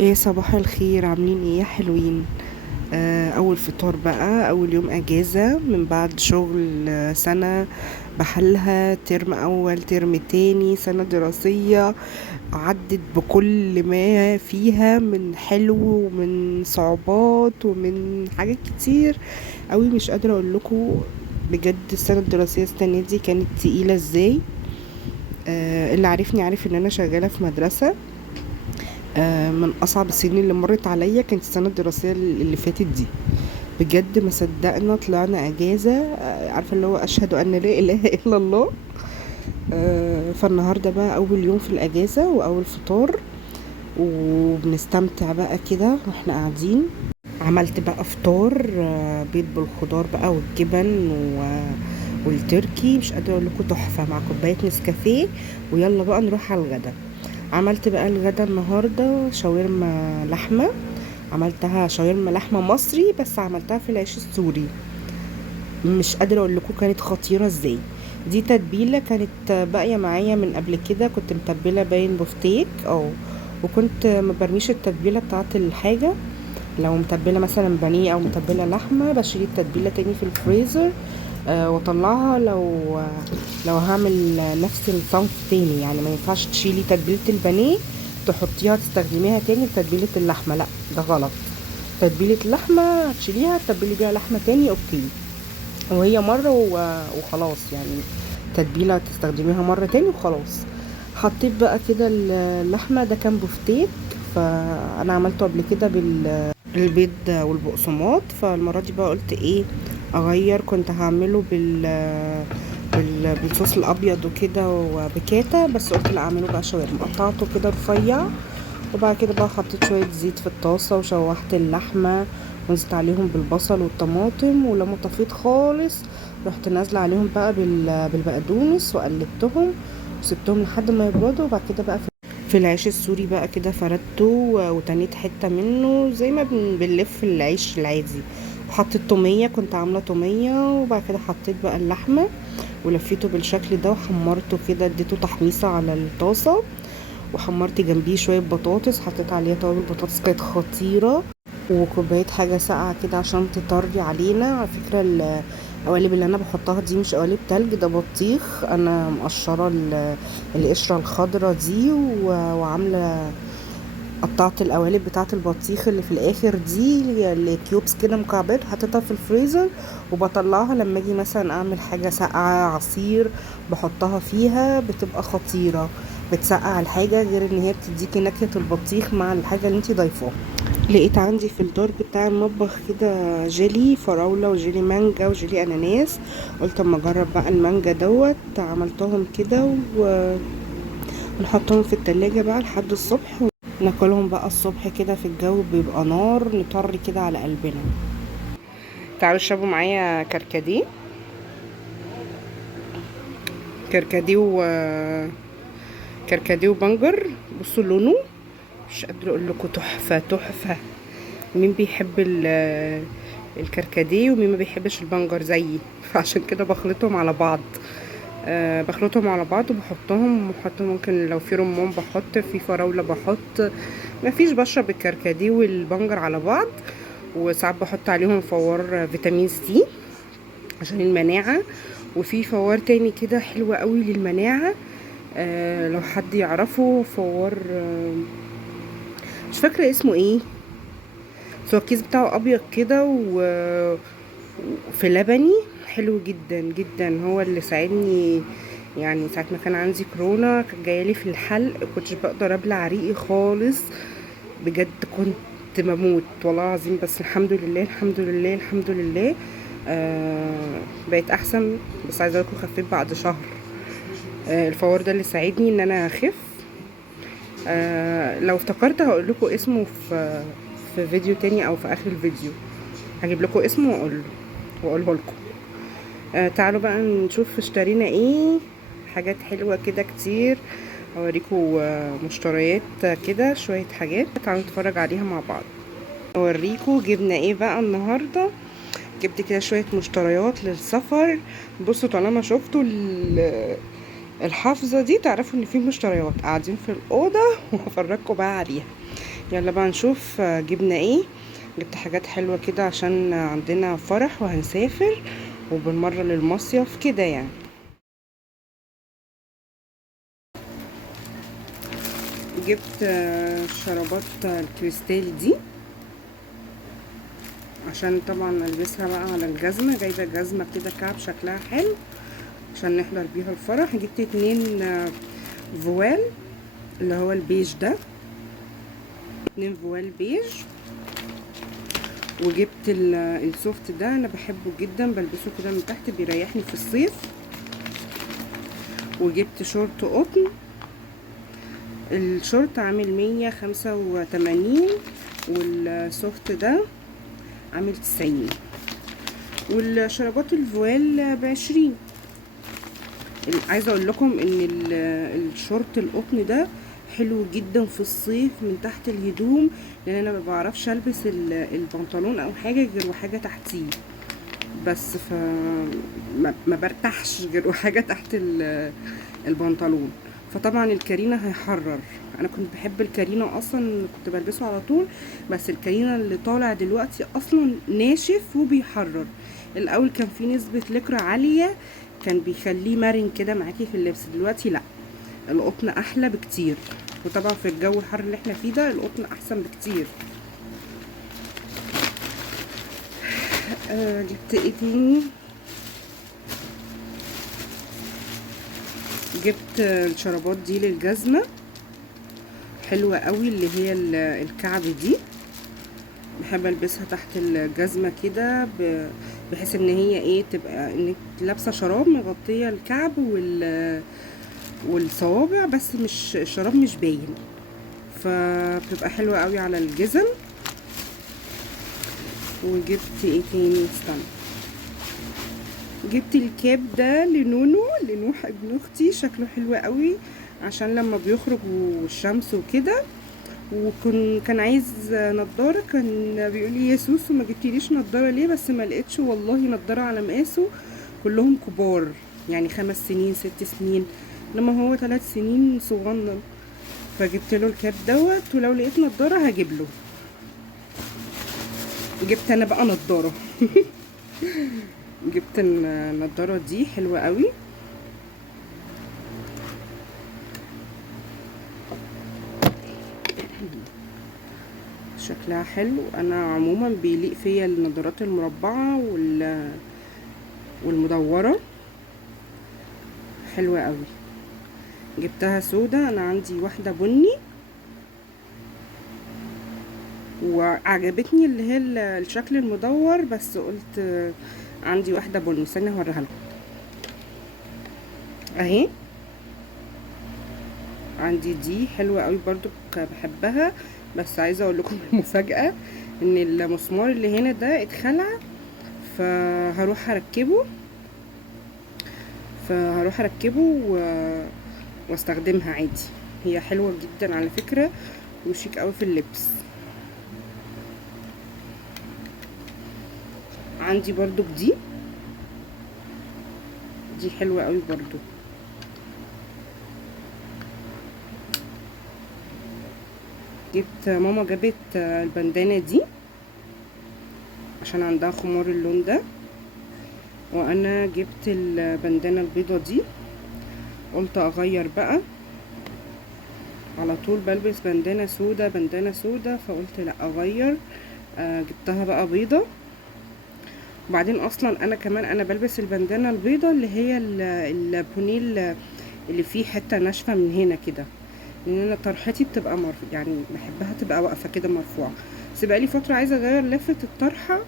ايه صباح الخير، عاملين ايه يا حلوين؟ اول فطار بقى، اول يوم اجازة من بعد شغل سنة بحالها، ترم اول ترم تاني، سنة دراسية عدت بكل ما فيها من حلو ومن صعوبات ومن حاجات كتير قوي. مش قادرة اقول لكم بجد السنة الدراسية السنة دي كانت تقيلة ازاي. اللي عارفني عارف ان انا شغالة في مدرسة. من اصعب السنين اللي مرت عليا كانت السنه الدراسيه اللي فاتت دي. بجد ما صدقنا طلعنا اجازه. عارفه اللي هو اشهد ان لا اله الا الله. فالنهارده بقى اول يوم في الاجازه واول فطار، وبنستمتع بقى كده واحنا قاعدين. عملت بقى فطار، بيض بالخضار بقى والجبن والتركي، مش قادره اقول لكم تحفه، مع كوبايه نسكافيه. ويلا بقى نروح على الغدا. عملت بقى الغدا النهارده شاورما لحمه. عملتها شاورما لحمه مصري بس عملتها في العيش السوري. مش قادره اقول لكم كانت خطيره ازاي. دي تتبيله كانت باقيه معايا من قبل كده، كنت متبله باين بفتيك وكنت ما برميش التتبيله بتاعت الحاجه. لو متبله مثلا بانيه او متبله لحمه بشيل التتبيله تاني في الفريزر. واطلعها لو هعمل نفس الصنف تاني. يعني ما ينفعش تشيلي تتبيله البانيه تحطيها تستخدميها تاني بتتبيله اللحمه، لا ده غلط. تتبيله اللحمه هتشيليها تتبلي بيها لحمه تاني، اوكي. وهي مره وخلاص يعني. تتبيله تستخدميها مره تاني وخلاص. حطيت بقى كده اللحمه، ده كان بفتيك. فانا عملته قبل كده بالبيض والبقسماط، فالمره دي بقى قلت ايه اغير. كنت هعمله بالصوص الابيض وكده وبكاتا، بس قلت لا اعمله بقى شاورما. قطعته كده رفيع، وبعد كده بقى حطيت شويه زيت في الطاسه وشوحت اللحمه، ونزلت عليهم بالبصل والطماطم، ولما طفيت خالص رحت نازله عليهم بقى بالبقدونس وقلبتهم وسبتهم لحد ما يبردوا. وبعد كده بقى في العيش السوري بقى كده فردته وتنيت حتة منه زي ما بنلف العيش العادي. وحطيت تومية، كنت عاملة تومية، وبعد كده حطيت بقى اللحمة ولفيته بالشكل ده وحمرته كده، اديته تحميصة على الطاسة. وحمرت جنبيه شوية بطاطس، حطيت عليها توابل بطاطس كانت خطيرة. وكوباية حاجة ساقعة كده عشان تطري علينا. على فكرة القوالب اللي انا بحطها دي مش قوالب تلج، ده بطيخ. انا مقشرة القشرة الخضرة دي وعاملة قطعت القوالب بتاعة البطيخ اللي في الاخر دي الكيوبس كده مكعبات، وحطيتها في الفريزر. وبطلعها لما اجي مثلا اعمل حاجة ساقعة عصير بحطها فيها، بتبقى خطيرة. بتسقع الحاجة غير ان هي بتديكي نكهة البطيخ مع الحاجة اللي انتي ضايفاها. لقيت عندي في الدرج بتاع المطبخ كده جيلي فراولة وجيلي مانجا وجيلي اناناس. قلت اما اجرب بقى المانجا عملتهم كده ونحطهم في التلاجة بقى لحد الصبح. ناكلهم بقى الصبح كده في الجو بيبقى نار نطري كده على قلبنا. تعالوا اشربوا معايا كركديه. كركديه كركديه وبنجر. بصوا لونه، مش قادره اقول لكم تحفه تحفه. مين بيحب الكركديه ومين ما بيحبش البنجر زيي فعشان كده بخلطهم على بعض. بخلطهم على بعض وبحط ممكن لو في رمان بحط، في فراولة بحط. ما فيش، بشرب الكركديه والبنجر على بعض. وساعات بحط عليهم فوار فيتامين سي عشان المناعة. وفي فوار تاني كده حلو قوي للمناعة. لو حد يعرفه فوار، مش فاكرة اسمه ايه. بس هو الكيس بتاعه ابيض كده وفي لبني، حلو جدا جدا. هو اللي ساعدني يعني ساعة ما كان عندي كورونا، كان جايلي في الحلق كنتش بقدر ابلع ريقي خالص. بجد كنت بموت والله العظيم، بس الحمد لله الحمد لله الحمد لله. بقيت احسن. بس عايزه اقولكم خفيت بعد شهر. الفوار ده اللي ساعدني ان انا اخف. لو افتكرت هقول لكم اسمه في فيديو تاني او في اخر الفيديو. هجيب لكم اسمه واقوله لكم. تعالوا بقى نشوف اشترينا ايه. حاجات حلوة كده كتير. اوريكم مشتريات كده شوية حاجات، تعالوا نتفرج عليها مع بعض. اوريكم جبنا ايه بقى النهاردة. جبت كده شوية مشتريات للسفر. بصوا طالما شفتوا الحافظة دي تعرفوا ان في مشتريات قاعدين في الأوضة وهفرجكم بقى عليها. يلا بقى نشوف جبنا ايه. جبت حاجات حلوة كده عشان عندنا فرح وهنسافر وبالمرة للمصيف كده يعني. جبت شرابات الكريستال دي عشان طبعا البسها بقى على الجزمة. جايبة جزمة كده كعب شكلها حلو عشان نحضر بيها الفرح. جبت 2 فوال اللي هو البيج ده، 2 فوال بيج. وجبت السوفت ده، انا بحبه جدا، بلبسه كده من تحت بيريحني في الصيف. وجبت شورت قطن، الشورت عامل 185 والسوفت ده عامل 90. والشرابات الفوال ب20. عايزه اقول لكم ان الشورت القطن ده حلو جدا في الصيف من تحت الهدوم، لان انا ما بعرفش البس البنطلون او حاجه غير وحاجه تحتيه بس، ما برتاحش غير وحاجه تحت البنطلون. فطبعا الكارينا هيحرر. انا كنت بحب الكارينا اصلا، كنت بلبسه على طول، بس الكارينا اللي طالع دلوقتي اصلا ناشف وبيحرر. الاول كان في نسبه لكرة عاليه كان بيخليه مرن كده معاكي في اللبس، دلوقتي لا، القطن احلى بكتير. وطبعا في الجو الحر اللي احنا فيه ده القطن احسن بكتير. جبت ايه تاني؟ جبت الشرابات دي للجزمة حلوة قوي، اللي هي الكعب دي، بحب البسها تحت الجزمة كده بحيث ان هي ايه، تبقى انك لابسة شراب مغطية الكعب والصوابع بس، مش الشراب مش باين، فبتبقى حلوة قوي على الجزم. وجبت ايه تاني؟ استنى، جبت الكاب ده لنوح ابن اختي، شكله حلو قوي عشان لما بيخرج والشمس وكده. كان عايز نضاره، كان بيقول لي يا سوسو ما جبتيليش نضاره ليه؟ بس ما لقيتش والله نضاره على مقاسه، كلهم كبار يعني 5 سنين 6 سنين، انما هو 3 سنين صغنن. فجبت له الكاب دوت، ولو لقيت نضاره هجيب له. جبت انا بقى نضاره جبت النضاره دي حلوه قوي، شكلها حلو. انا عموما بيليق فيا النضارات المربعه والمدوره، حلوه قوي. جبتها سودا، انا عندي واحده بني وعجبتني اللي هي الشكل المدور، بس قلت عندي واحده بني، استني هوريها لكم اهي. عندي دي حلوه قوي برضو بحبها، بس عايزه اقول لكم المفاجاه ان المسمار اللي هنا ده اتخلع، فهروح اركبه واستخدمها عادي. هي حلوه جدا على فكره وشيك قوي في اللبس. عندي برضو دي حلوه قوي برضو. جبت ماما جابت البندانه دي عشان عندها خمار اللون ده، وانا جبت البندانه البيضه دي، قلت اغير بقى، على طول بلبس بندانه سودا فقلت لا اغير. جبتها بقى بيضه. وبعدين اصلا انا كمان انا بلبس البندانه البيضه اللي هي البونيل اللي فيه حته ناشفه من هنا كده، لان انا طرحتي بتبقى يعني بحبها تبقى واقفه كده مرفوعه، بس بقالي فتره عايزه اغير لفه الطرحه،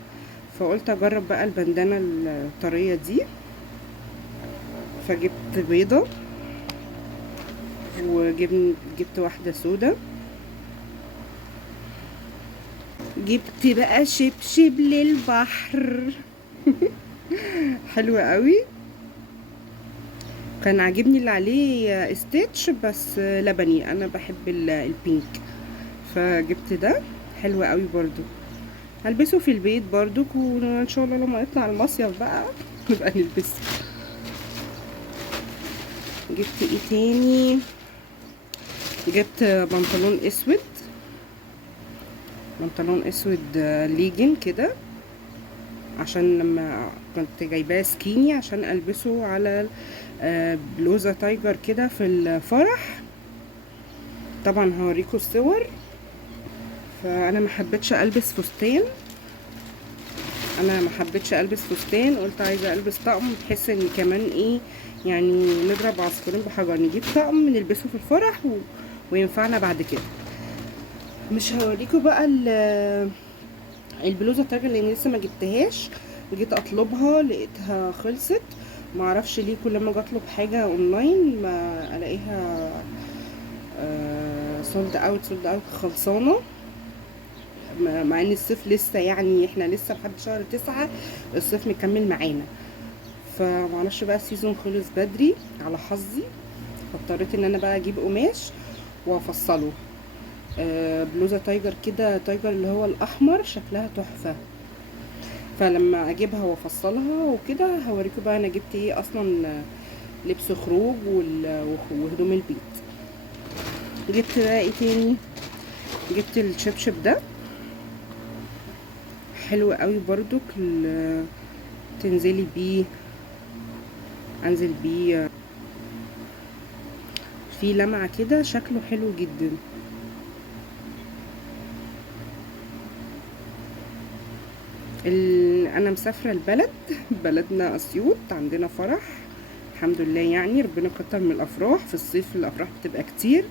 فقلت اجرب بقى البندانه الطريه دي. فجبت بيضه جبت واحده سودا. جبت بقى شبشب للبحر حلوة قوي، كان عاجبني اللي عليه ستيتش بس لبني، انا بحب البينك، فجبت ده حلو قوي برضو، هلبسه في البيت برضو، وان شاء الله لما نطلع المصيف بقى نبقى نلبسه. جبت ايه تاني؟ جبت بنطلون اسود بنطلون اسود ليجن كده، عشان لما كنت جايباه سكيني عشان البسه على بلوزة تايجر كده في الفرح. طبعا هوريكم الصور. فانا ما حبيتش البس فستان، قلت عايزه البس طقم بحيث ان كمان ايه يعني نضرب عصفورين بحجر، نجيب طقم نلبسه في الفرح وينفعنا بعد كده. مش هوريكم بقى البلوزه التايجر لان لسه ما جبتهاش، جيت اطلبها لقيتها خلصت. ما اعرفش ليه كل ما اجي اطلب حاجه اونلاين ما الاقيها سولد اوت خلصانه، مع ان الصيف لسه، يعني احنا لسه لحد شهر 9 الصيف مكمل معانا. فمعرفش بقى السيزون خلص بدري على حظي، فاضطريت ان انا بقى اجيب قماش وافصله. بلوزه تايجر كده، تايجر اللي هو الاحمر، شكلها تحفه. فلما اجيبها وافصلها وكده هوريكم بقى انا جبت ايه اصلا، لبس خروج وهدوم البيت. جبت بقى ايه تاني، جبت الشبشب ده حلو قوي برضو، تنزلي بيه، انزل بيه في لمعة كده، شكله حلو جدا. انا مسافرة البلد، بلدنا اسيوط، عندنا فرح الحمد لله، يعني ربنا كتر من الافراح. في الصيف الافراح بتبقى كتير،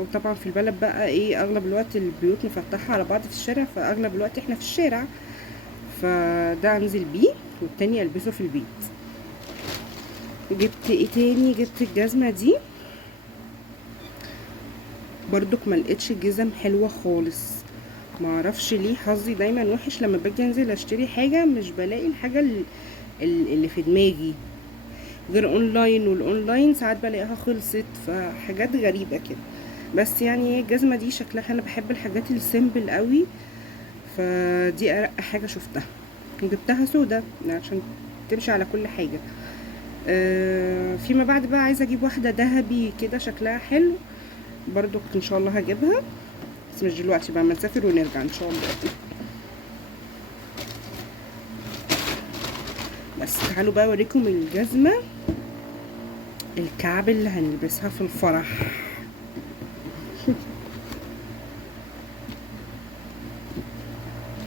وطبعا في البلد بقى ايه اغلب الوقت البيوت مفتحة على بعض في الشارع، فاغلب الوقت احنا في الشارع. فده انزل بيه والتاني البسه في البيت. جبت ايه تاني، جبت الجزمة دي برضك ما لقيتش جزم حلوة خالص، معرفش ليه حظي دايما وحش، لما باجي انزل اشتري حاجة مش بلاقي الحاجة اللي في دماغي، غير اونلاين، والاونلاين ساعات بلاقيها خلصت، فحاجات غريبة كده. بس يعني الجزمة دي شكلها، انا بحب الحاجات السيمبل قوي، فدي ارق حاجة شفتها وجبتها سودا عشان تمشي على كل حاجة. فيما بعد بقى عايزة اجيب واحدة ذهبي كده شكلها حلو برضو، ان شاء الله هجيبها، بس مش دلوقتي بقى، ما نسافر ونرجع ان شاء الله. بس تعالوا بقى اوريكم الجزمة الكعب اللي هنلبسها في الفرح.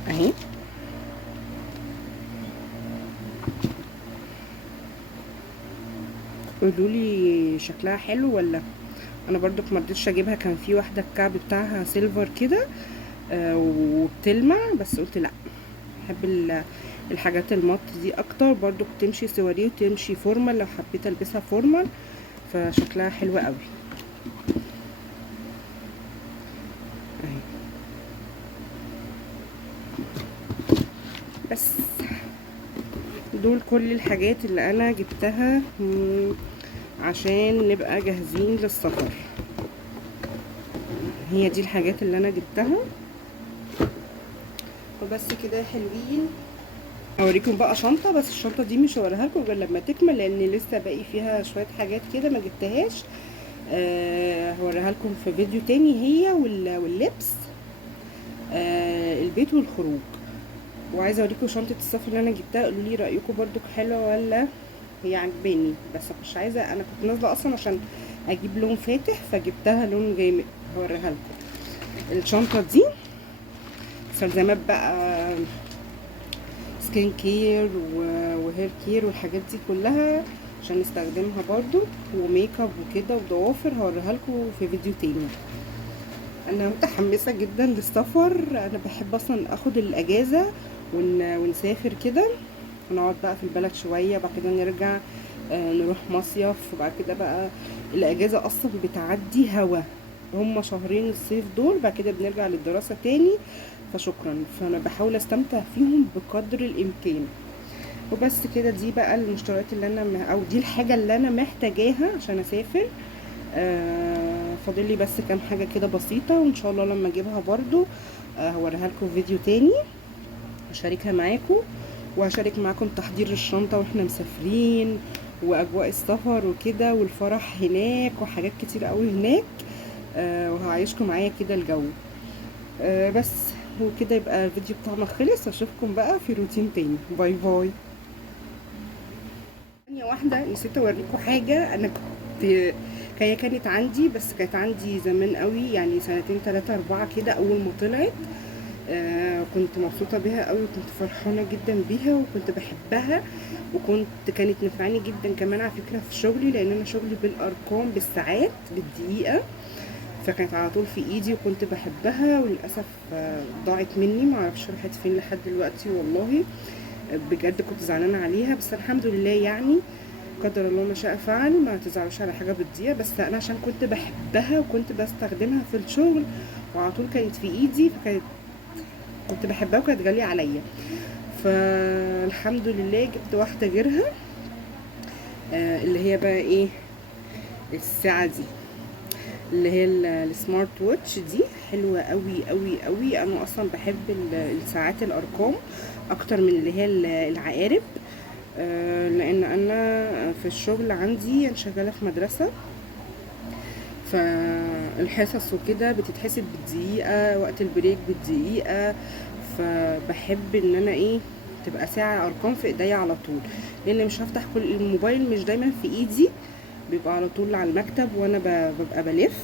اهي قولولي شكلها حلو ولا. انا برضو مرضتش اجيبها، كان في واحده الكعب بتاعها سيلفر كده وبتلمع، بس قلت لا، بحب الحاجات المط دي اكتر، برضو بتمشي سواريه وتمشي فورمال لو حبيت البسها فورمال، فشكلها حلو قوي. اهي بس دول كل الحاجات اللي انا جبتها عشان نبقى جاهزين للسفر. هي دي الحاجات اللي انا جبتها وبس كده حلوين. اوريكم بقى شنطه، بس الشنطه دي مش هوريها لكم غير لما تكمل، لان لسه باقي فيها شويه حاجات كده ما جبتهاش. هوريها لكم في فيديو تاني، هي واللبس، البيت والخروج. وعايزه اوريكم شنطه السفر اللي انا جبتها، قولوا لي رايكم برضو حلوه ولا هي عجباني. بس مش عايزه، انا كنت نازله اصلا عشان اجيب لون فاتح فجبتها لون غامق، هوريها لكم. الشنطه دي استلزامات بقى، سكين كير وهير كير والحاجات دي كلها عشان نستخدمها برضو، وميك اب وكده وضوافر، هوريها لكم في فيديو تاني. انا متحمسه جدا للسفر، انا بحب اصلا اخد الاجازه ونسافر كده، ونقعد بقى في البلد شويه، بعد كده نرجع نروح مصيف، وبعد كده بقى الاجازه اصلا بتعدي هوا، هما شهرين الصيف دول، بعد كده بنرجع للدراسه تاني، فشكرا. فانا بحاول استمتع فيهم بقدر الامكان. وبس كده، دي بقى المشتريات اللي انا او دي الحاجه اللي انا محتاجاها عشان اسافر. فاضل لي بس كام حاجه كده بسيطه، وان شاء الله لما اجيبها برضو هوريها لكم فيديو تاني، هشاركها معاكم، وهشارك معاكم تحضير الشنطه واحنا مسافرين، واجواء السفر وكده، والفرح هناك، وحاجات كتير قوي هناك، وهعيشكم معايا كده الجو. بس وكده يبقى الفيديو بتاعنا خلص. اشوفكم بقى في روتين تاني. باي باي. ثانية واحدة نسيت اوريكم حاجة. انا كنت هي كانت عندي، بس كانت عندي زمان قوي، يعني سنتين 3 4 كده اول ما طلعت. كنت مبسوطة بيها قوي، وكنت فرحانة جدا بيها، وكنت بحبها، كانت نفعاني جدا كمان على فكرة في شغلي، لان انا شغلي بالارقام بالساعات بالدقيقة، فكانت على طول في ايدي وكنت بحبها. وللاسف ضاعت مني، معرفش راحت فين لحد دلوقتي والله. بجد كنت زعلانة عليها، بس الحمد لله يعني قدر الله ما شاء فعل. ما تزعلوش على حاجة بتضيع، بس انا عشان كنت بحبها وكنت بستخدمها في الشغل وعلى طول كانت في ايدي، كنت بحبها وكانت غالية عليا. فالحمد لله جبت واحدة غيرها، اللي هي بقى ايه، الساعة دي اللي هي السمارت ووتش دي، حلوة قوي قوي قوي. انا اصلا بحب الساعات الارقام اكتر من اللي هي العقارب، لان انا في الشغل عندي انا شغالة في مدرسة، فالحصص وكده بتتحسب بالدقيقة، وقت البريك بالدقيقة. فبحب ان انا ايه، تبقى ساعة ارقام في ايديا على طول، لان مش هفتح كل الموبايل، مش دايما في ايدي، بيبقى على طول على المكتب وانا ببقى بلف.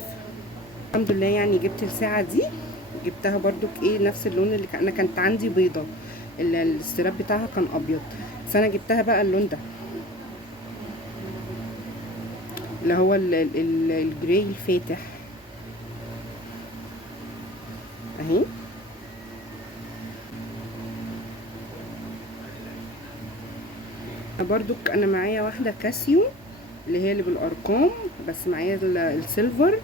الحمد لله يعني جبت الساعة دي. جبتها برضو ايه نفس اللون اللي انا كانت عندي بيضة، الستراب بتاعها كان ابيض، بس انا جبتها بقى اللون ده اللي هو الجراي الفاتح اهي. برضو انا معايا واحدة كاسيو اللي هي اللي بالارقام، بس معايا السيلفر،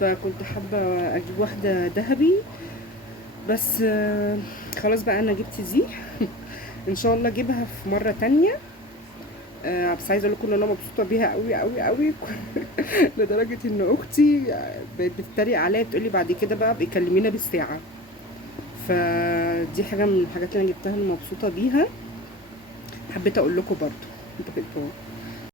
فكنت حابة اجيب واحدة ذهبي، بس خلاص بقى انا جبت دي. ان شاء الله اجيبها في مرة تانية. بس عايزه اقول لكم ان انا مبسوطه بيها قوي قوي قوي. لدرجه ان اختي بقت بتتريق عليا، بتقولي بعد كده بقى بيكلمينا بالساعه. فدي حاجه من الحاجات اللي انا جبتها اللي مبسوطه بيها، حبيت اقول لكم برضو.